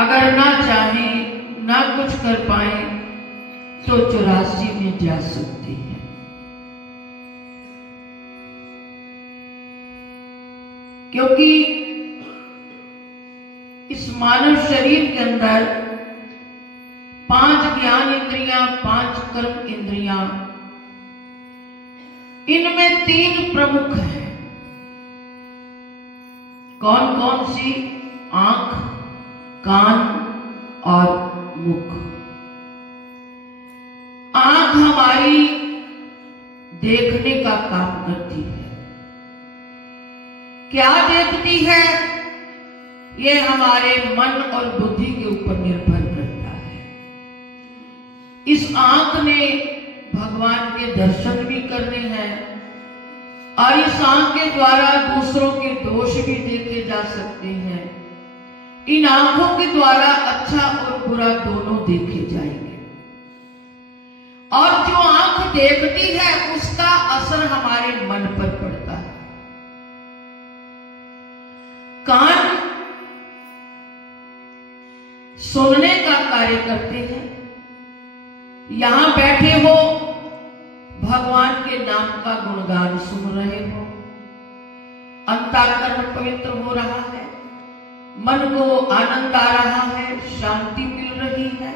अगर ना चाहे ना कुछ कर पाए तो 84 में जा सकती है। क्योंकि इस मानव शरीर के अंदर 5 ज्ञान इंद्रियां, 5 कर्म इंद्रियां, इनमें 3 प्रमुख हैं। कौन कौन सी? आंख, कान और मुख। आंख हमारी देखने का काम करती है। क्या देखती है? ये हमारे मन और बुद्धि के ऊपर निर्भर करता है। इस आंख ने भगवान के दर्शन भी करने हैं और इस आंख के द्वारा दूसरों के दोष भी देखे जा सकते हैं। इन आंखों के द्वारा अच्छा और बुरा दोनों देखे जाएंगे। और जो आंख देखती है उसका असर हमारे मन पर पड़ता है। कान सुनने का कार्य करते हैं। यहां बैठे हो, भगवान के नाम का गुणगान सुन रहे हो, अंतःकरण पवित्र हो रहा है, मन को आनंद आ रहा है, शांति मिल रही है।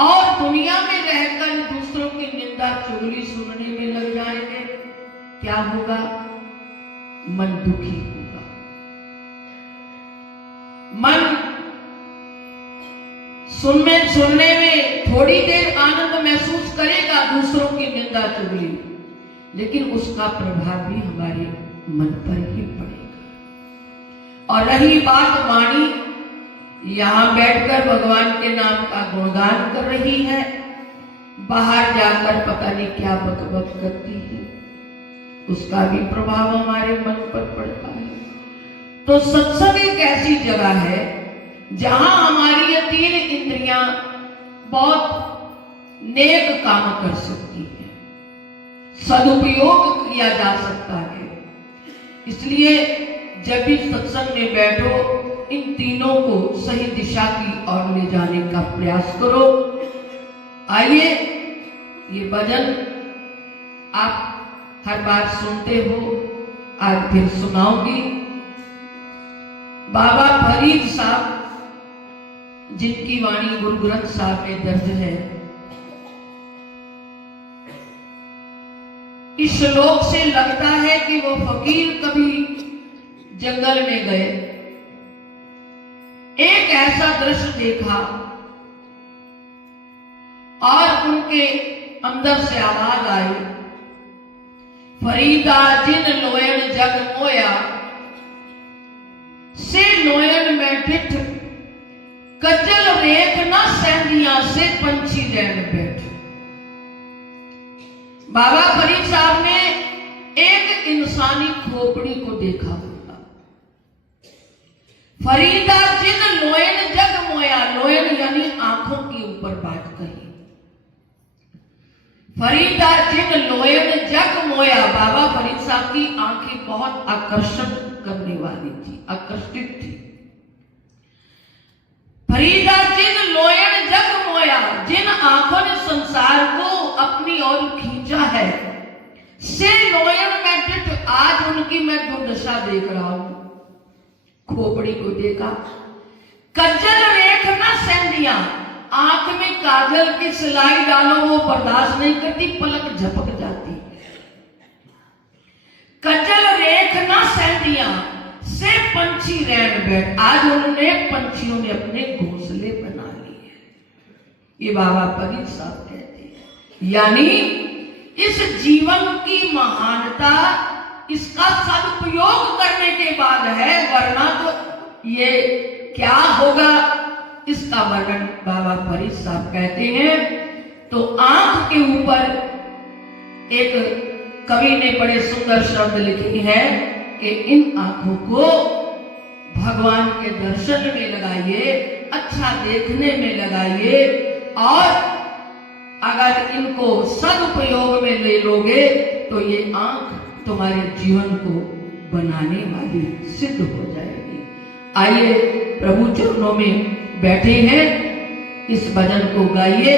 और दुनिया में रहकर दूसरों की निंदा चुगली सुनने में लग जाएंगे, क्या होगा? मन दुखी होगा। मन सुनने में थोड़ी देर आनंद महसूस करेगा दूसरों की निंदा चुगली, लेकिन उसका प्रभाव भी हमारे मन पर ही पड़ेगा। और रही बात वाणी, यहां बैठकर भगवान के नाम का गुणगान कर रही है, बाहर जाकर पता नहीं क्या बकबक करती है, उसका भी प्रभाव हमारे मन पर पड़ता है। तो सत्संग एक ऐसी जगह है जहां हमारी ये 3 इंद्रियां बहुत नेक काम कर सकती है, सदुपयोग किया जा सकता है। इसलिए जब भी सत्संग में बैठो, इन तीनों को सही दिशा की ओर ले जाने का प्रयास करो। आइए, ये भजन आप हर बार सुनते हो, आज फिर सुनाऊंगी। बाबा फरीद साहब, जिनकी वाणी गुरु ग्रंथ साहब में दर्ज है, इस श्लोक से लगता है कि वो फकीर कभी जंगल में गए, एक ऐसा दृश्य देखा और उनके अंदर से आवाज आई, फरीदा जिन लोयन जग मोया, से लोयन में डिठ, कजल रेख ना सहदिया, से पंछी रैन बैठ। बाबा फरीद साहब ने एक इंसानी खोपड़ी को देखा होगा। फरीदा जिन लोयन जग मोया, लोयन यानी आंखों के ऊपर बात कही। फरीदा जिन लोयन जग मोया, बाबा फरीद साहब की आंखें बहुत आकर्षण करने वाली थी, आकर्षित थी। फरीदा जिन लोयन जग मोया, जिन आंखों ने संसार को अपनी ओर खींचा है, से लोयन में डिठ, आज उनकी मैं दुर्दशा देख रहा हूं। खोपड़ी को देखा। कज्जल रेख ना सेंधिया, आंख में काजल की सिलाई डालो वो बर्दाश्त नहीं करती, पलक झपक जाती। कज्जल रेख ना सेंधिया, से पंछी रैन बैठ, आज उन्होंने पंछियों ने अपने घोंसले बना लिए। ये बाबा फरीद साहब कहते हैं। यानी इस जीवन की महानता इसका सदुपयोग करने के बाद है, वरना तो ये क्या होगा, इसका वर्णन बाबा फरीद साहब कहते हैं। तो आंख के ऊपर एक कवि ने बड़े सुंदर शब्द लिखे हैं कि इन आंखों को भगवान के दर्शन में लगाइए, अच्छा देखने में लगाइए, और अगर इनको सदुपयोग में ले लोगे तो ये आंख तुम्हारे जीवन को बनाने वाली सिद्ध हो जाएगी। आइए प्रभु चरणों में बैठे हैं, इस भजन को गाइए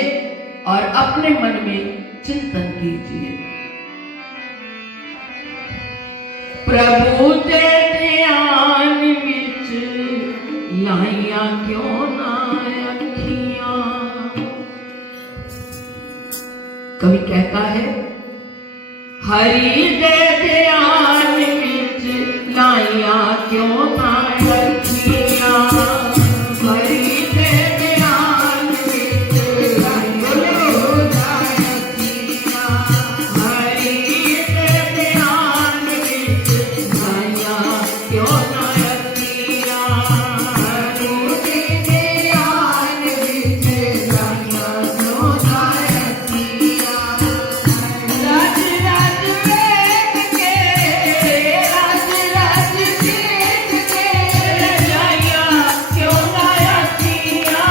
और अपने मन में चिंतन कीजिए। प्रभु ते ध्यान विच लाइया क्यों ना अखियां। कवि कहता है, हरि दे ध्यान विच लाइया क्यों ना अखियां। हरि दे ध्यान विच लाइया अखियां। हरि दे ध्यान विच लाइया क्यों ना अखियां। हरि दे ध्यान विच लाइया क्यों ना अखियां। राज राज वेद के, राज राज वेद के, रजाइया क्यों ना अखियां।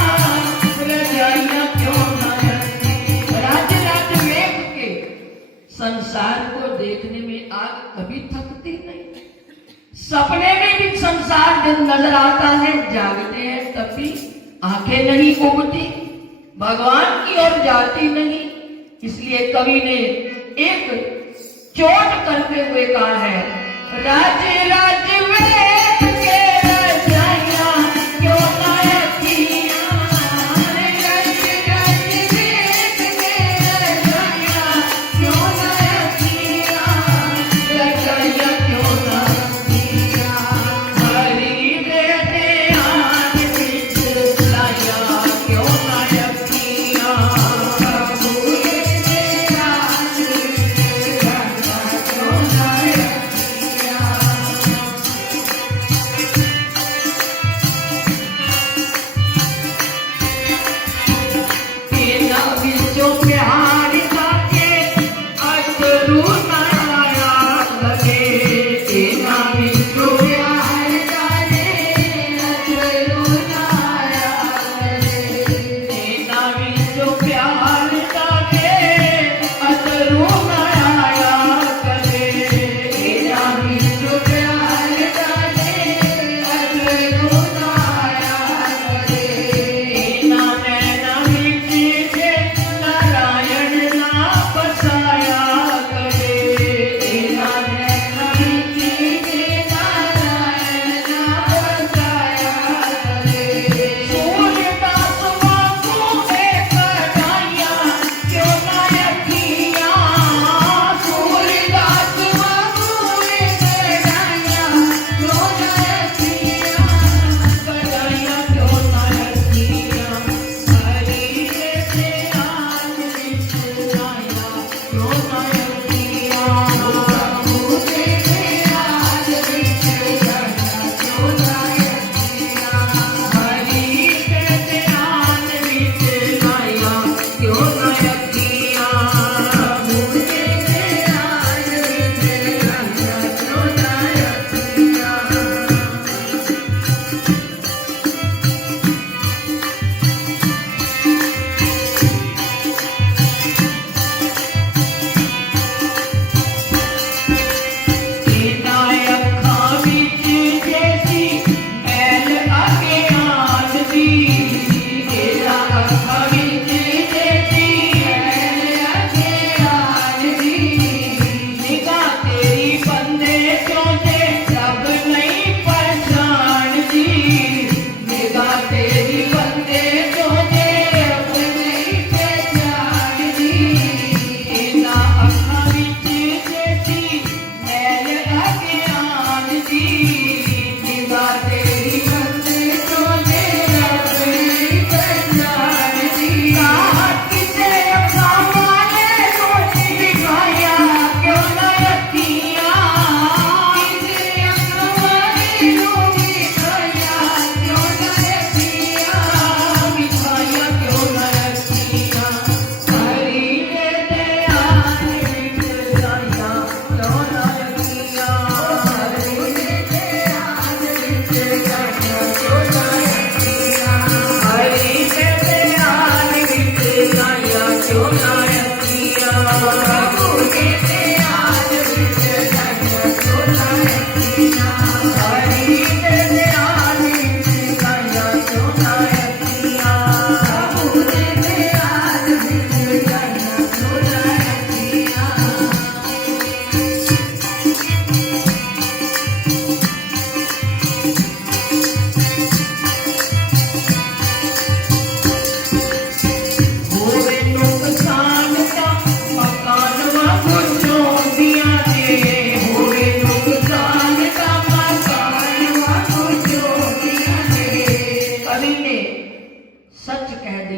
रजाइया क्यों ना अखियां। राज राज वेद के संसार को देखने में आग कभी थकती नहीं। सपने में भी संसार जब नजर आता है, जागते हैं तब भी आंखें नहीं उगती, भगवान की ओर जाती नहीं। इसलिए कवि ने एक चोट करते हुए कहा है, राज राज वेद के रजाइया क्यों ना अखियां। राज राज वेद के रजाइया क्यों ना अखियां। रजाइया क्यों ना अखियां। हरि दे ध्यान विच लाइया क्यों ना अखियां। प्रभु दे ध्यान विच लाइया क्यों ना अखियां।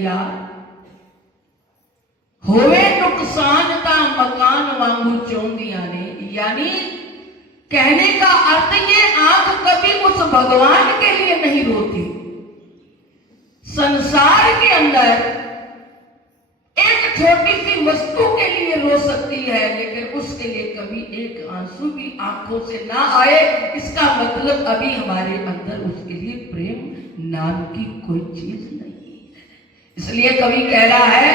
नैया, होवे नुकसान ता मकान वांगू चौंदिया ने। यानी कहने का अर्थ ये, आंख कभी उस भगवान के लिए नहीं रोती। संसार के अंदर एक छोटी सी वस्तु के लिए रो सकती है, लेकिन उसके लिए कभी एक आंसू भी आंखों से ना आए, इसका मतलब अभी हमारे अंदर उसके लिए प्रेम नाम की कोई चीज नहीं है। इसलिए कवि कह रहा है,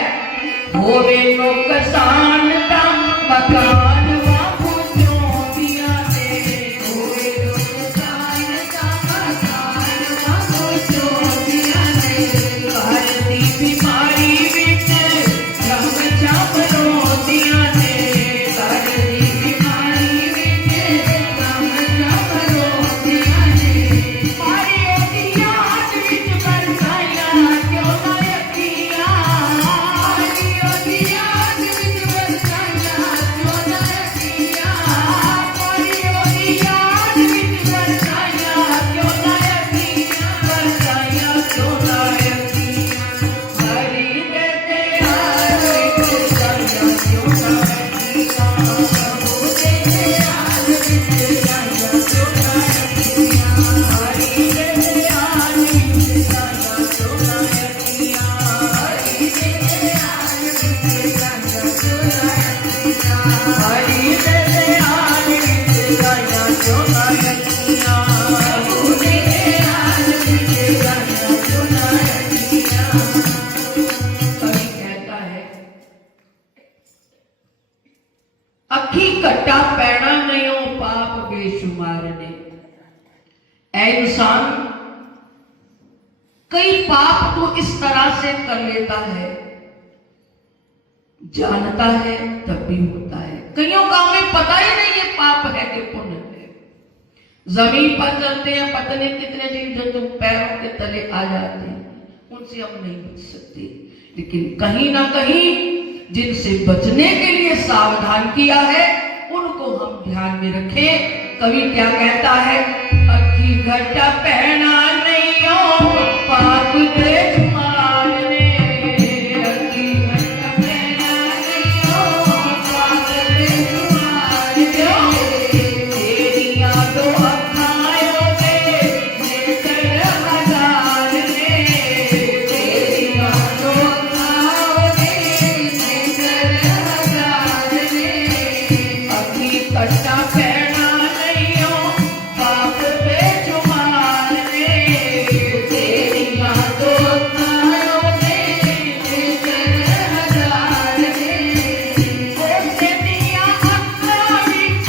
होवे नुकसान ता मकान वांगू चौंदिया ने, होवे नुकसान ता मकान वांगू चौंदिया ने। घर दी बीमारी विच रंग चाप रोंदिया ने, घर दी बीमारी विच रंग चाप रोंदिया ने। मारी ओदी याद विच बरसाइया क्यों ना अखियां, मारी ओदी याद विच बरसाइया क्यों ना अखियां, मारी ओदी याद विच बरसाइया क्यों ना अखियां, बरसाइया क्यों ना अखियां। हरी दे प्यार विच बरसाइया क्यों ना अखियां, प्रभु दे प्यार विच बरसाइया क्यों ना अखियां, हरी दे प्यार विच बरसाइया क्यों ना अखियां, हरी दे प्यार विच बरसाइया क्यों ना अखियां, हरी दे प्यार विच बरसाइया क्यों ना अखियां, प्रभु दे प्यार विच बरसाइया क्यों ना अखियां। कवि कहता है, अखी कट्टा पैना नहीं हो पाप बेशुमार ने। ऐ इंसान, कई पाप तो इस तरह से कर लेता है, जानता है तब भी होता है। कईयों का हमें पता ही नहीं ये पाप है कि पुण्य है। जमीन पर चलते हैं, पता नहीं कितने जीव जंतु पैरों के तले आ जाते हैं, उनसे हम नहीं बच सकते। लेकिन कहीं ना कहीं जिनसे बचने के लिए सावधान किया है, उनको हम ध्यान में रखें। कवि क्या कहता है, अखी घटा पहना नहीं हो पाप बेशुमार ने, अखी घटा पहना नहीं हो पाप बेशुमार ने। तेरिया दो अखायों दे नेत्र हजार ने, तेरिया दो अखायों दे नेत्र हजार ने। अखी कट्टा पहना नहीं हो पाप बेशुमार ने, तेरिया दो अखायों दे नेत्र हजार ने। ओसे दिया अखां विच,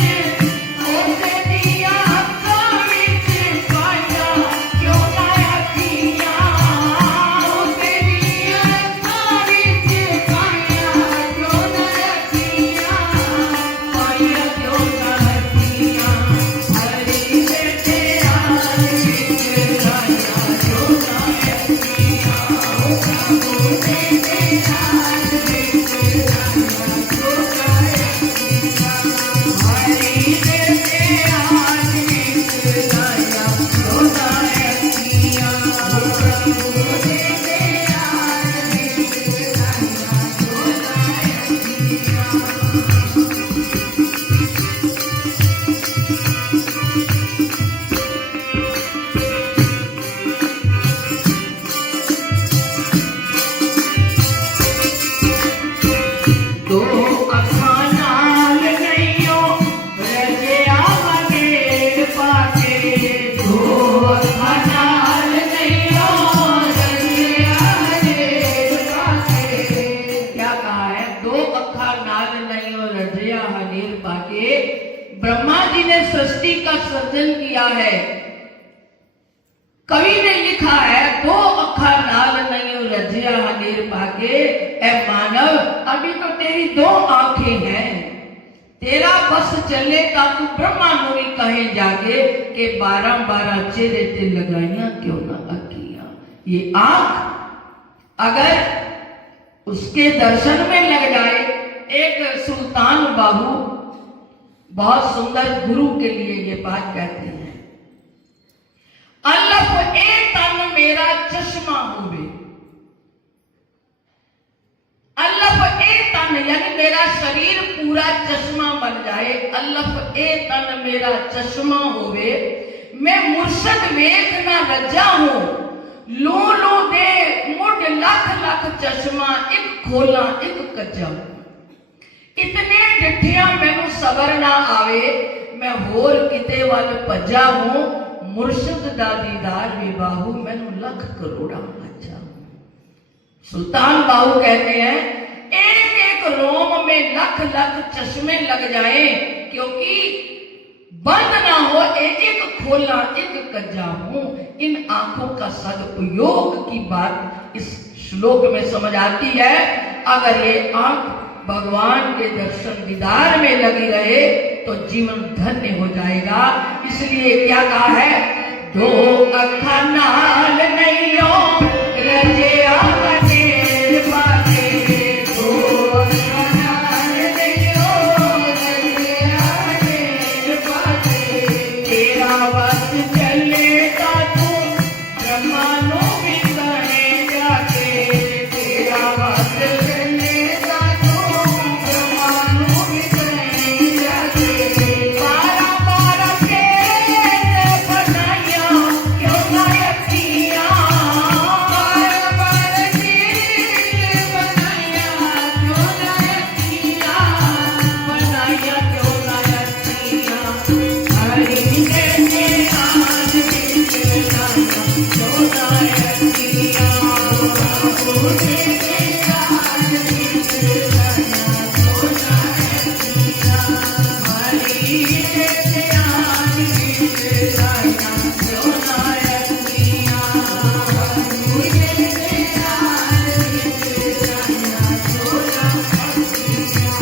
ओसे दिया अखां विच पाइया क्यों ना अखियां, ओसे दिया अखां विच पाइया क्यों ना अखियां, पाइया क्यों ना अखियां। हरी दे प्यार विच बरसाइया क्यों ना अखियां, प्रभु दे प्यार विच बरसाइया क्यों ना अखियां, हरी दे प्यार विच बरसाइया क्यों ना अखियां, प्रभु दे प्यार विच बरसाइया क्यों ना अखियां। दो अखां नाल नहीं हो रजिया वगेर पाके, दो अखां नाल नहीं हो रजिया वगेर पाके। क्या कहा है, दो अखां नाल नहीं हो रजिया हनेर पाके। ब्रह्मा जी ने सृष्टि का सर्जन किया है। कवि ने लिखा है, दो अखा नाल नहीं हो रजिया हनेर पाके। ए मानव, अभी तो तेरी दो आंखें हैं, तेरा बस चलेगा तू ब्रह्मा मुनि कहे जाके के 12-12 चेहरे ते लगाइया क्यों ना अखियां। ये आंख अगर उसके दर्शन में लग जाए, एक सुल्तान बाहू बहुत सुंदर गुरु के लिए ये बात कहते हैं, अल्लाह ए तन मेरा चश्मा होवे। तन यानी मेरा शरीर पूरा चश्मा बन जाए, अल्लफ ए तन मेरा चश्मा होवे, मैं मुर्शद वेख ना रजा हूं, लो लो दे मुड लख लख चश्मा, एक खोला एक कज्जा। इतने डिठिया मैनू सबर ना आवे, मैं होर किते वल भजा हूं, मुर्शद दा दीदार वे बाहू, मैनू लख करोड़ा भजा। सुल्तान बाहू कहते हैं एक एक रोम में लख लख चश्मे लग जाए, क्योंकि बंद ना हो, एक खोला एक कज्जा हूं। इन आंखों का सदुपयोग की बात इस श्लोक में समझ आती है। अगर ये आंख भगवान के दर्शन दीदार में लगी रहे तो जीवन धन्य हो जाएगा। इसलिए क्या कहा है, दो अखा नाल नहीं हो रजे आवने बाटे, दो अखा नाल नहीं हो रजे आवने बाटे, तेरा बस चलेगा तू ब्रह्मांडों में कहे जाके, तेरा बस चलेगा तू ब्रह्मांडों में कहे जाके, बारा बारा तेरे बनाया क्यों ना यकीना, बारा बारा तेरे बनाया क्यों ना यकीना, बनाया क्यों ना यकीना, हरी ने आज भी बनाया क्यों ना यकीना, मुझे आज भी बनाया क्यों ना यकीना, हरी ने आज भी बनाया क्यों ना यकीना, मुझे आज भी बनाया क्यों ना यकीना।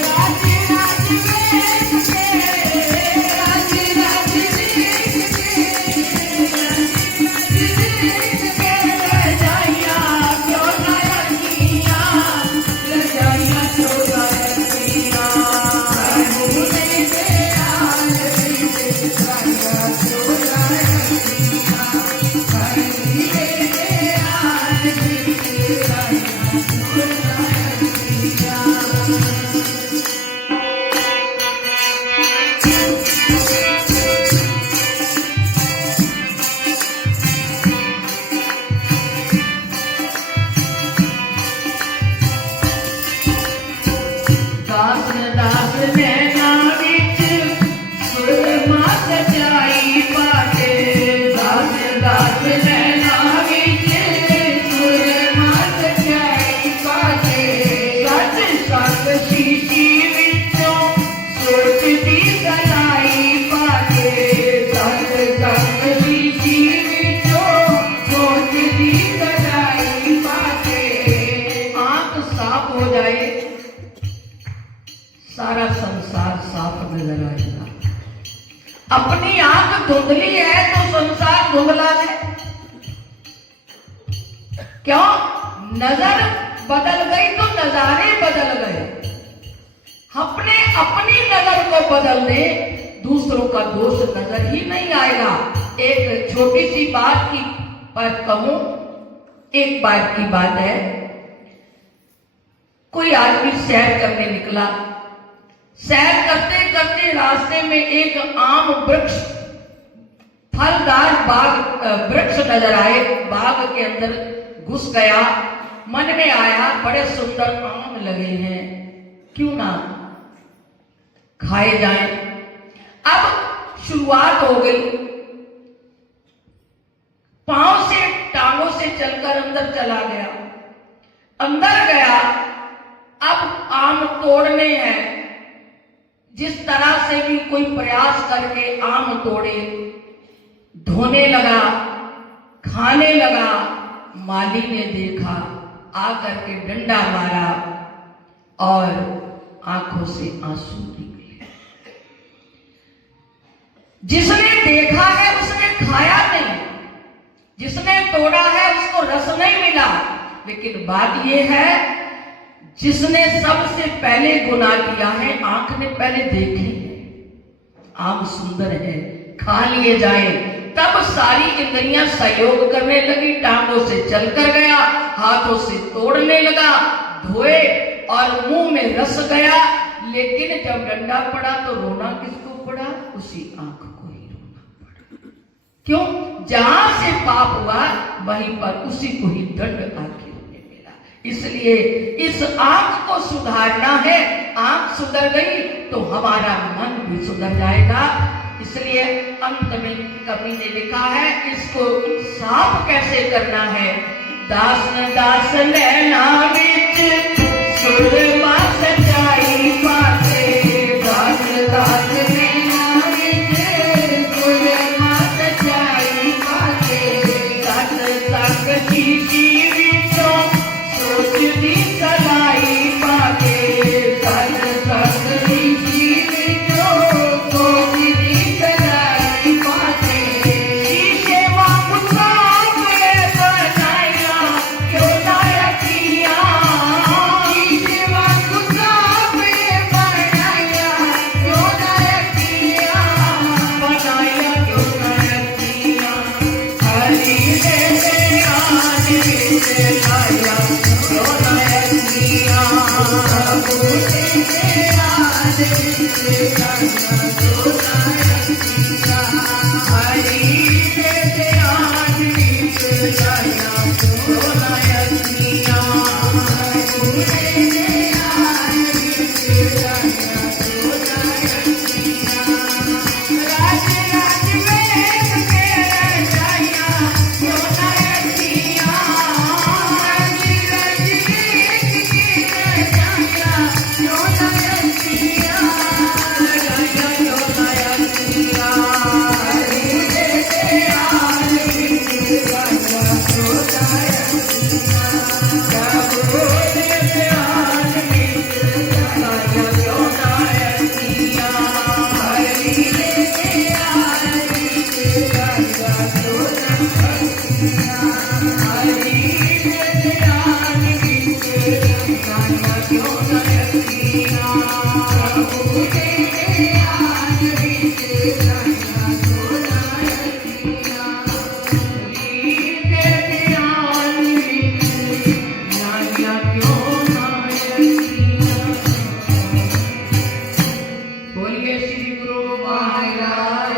राज राज देख के, राज राज देख के, रजाइया क्यों ना यकीना, रजाइया क्यों ना यकीना, मुझे आज भी बनाया क्यों ना यकीना, मुझे आज भी बनाया क्यों ना यकीना। दास दास नैना विच सुरमा सजाई पाटे, दास दास नैना विच सुरमा सजाई पाटे, सच सच शीशी विचों सोच दी सलाई पाटे, सच सच शीशी विचों सोच दी सलाई पाटे। आंख साफ हो जाए, सारा संसार साफ नजर आएगा। अपनी आंख धुंधली है तो संसार धुंधला है। क्यों? नजर बदल गई तो नजारे बदल गए। अपने अपनी नजर को बदल दे, दूसरों का दोष नजर ही नहीं आएगा। एक छोटी सी बात की बात कहूं, एक बात की बात है, कोई आदमी सैर करने निकला, सैर करते करते रास्ते में एक आम वृक्ष, फलदार बाग वृक्ष नजर आए, बाग के अंदर घुस गया, मन में आया बड़े सुंदर आम लगे हैं, क्यों ना खाए जाएं। अब शुरुआत हो गई, पांव से टांगों से चलकर अंदर चला गया, अंदर गया, अब आम तोड़ने हैं। जिस तरह से भी कोई प्रयास करके आम तोड़े, धोने लगा, खाने लगा, माली ने देखा, आकर के डंडा मारा और आंखों से आंसू निकले। जिसने देखा है उसने खाया नहीं, जिसने तोड़ा है उसको रस नहीं मिला। लेकिन बात यह है, जिसने सबसे पहले गुनाह किया है, आंख ने पहले देखे, आम सुंदर है, खा लिए जाए, तब सारी इंद्रियां सहयोग करने लगी, टांगों से चलकर गया, हाथों से तोड़ने लगा, धोए और मुंह में रस गया, लेकिन जब डंडा पड़ा तो रोना किसको पड़ा? उसी आंख को ही रोना पड़ा। क्यों? जहां से पाप हुआ वहीं पर उसी को ही दंड आखिर में मिला। इसलिए इस आंख को सुधारना है। आंख सुधर गई तो हमारा मन भी सुधर जाएगा। इसलिए अंत में कवि ने लिखा है, इसको साफ कैसे करना है? दास न दास नैना विच सुरमा सच्चाई पाते, दास न दास नैना विच सुरमा सच्चाई पाते, दास तक शीशी विचों सोचती सलाई पाते, दास तक शीशी विचों सोचती सलाई पाते। शीशे वांग सामने बनाया क्यों ना रखिया, शीशे वांग सामने बनाया क्यों ना रखिया, बनाया क्यों ना रखिया। हरी दे दे आज से लाया क्यों ना रखिया, दे दे आज से लाया क्यों ना रखिया। हरी दे दे आज से लाया क्यों ना रखिया, दे दे आज से लाया क्यों ना रखिया। राज राज में तेरा जाया क्यों ना रखिया, राज राज में तेरा जाया क्यों ना रखिया, जाया क्यों ना रखिया। हरी दे दे आज से लाया क्यों ना रखिया, प्रभु दे दे आज से लाया क्यों ना रखिया। हरी दे दे आज से लाया क्यों ना रखिया, हरी दे दे आज से लाया क्यों ना रखिया। प्रभु दे दे आज से लाया क्यों ना रखिया, हरी दे दे आज से लाया क्यों ना रखिया। बोलिए श्री गुरु महाराज